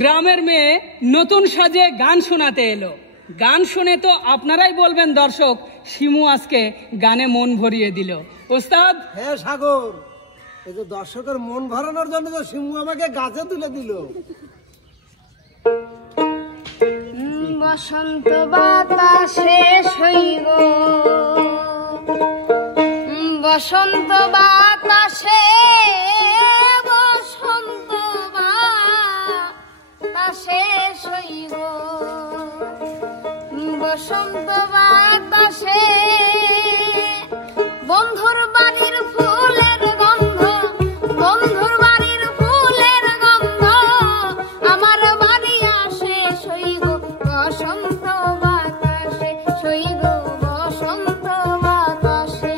গ্রামের মেয়ে নতুন সাজে গান শোনাতে এলো। গান শুনে তো আপনারাই বলবেন দর্শক, শিমু আজকে গানে মন ভরিয়ে দিল। ওস্তাদ। হ্যাঁ সাগর, এই যে দর্শকের মন ভরানোর জন্য তো শিমু আমাকে গাছে তুলে দিল। বসন্ত বাতাসে শৈব, বসন্ত বাতাসে, বসন্ত বাতাসে শৈব, বসন্ত বাতাসে বন্ধুর বাড়ির ফুলের গন্ধ, বন্ধুর বাড়ির ফুলের গন্ধ আমার বাড়ি আসে শৈব, বসন্ত বাতাসে শৈব, বসন্ত বাতাসে।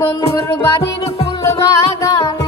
বন্ধুর বাড়ির ফুল বাগানে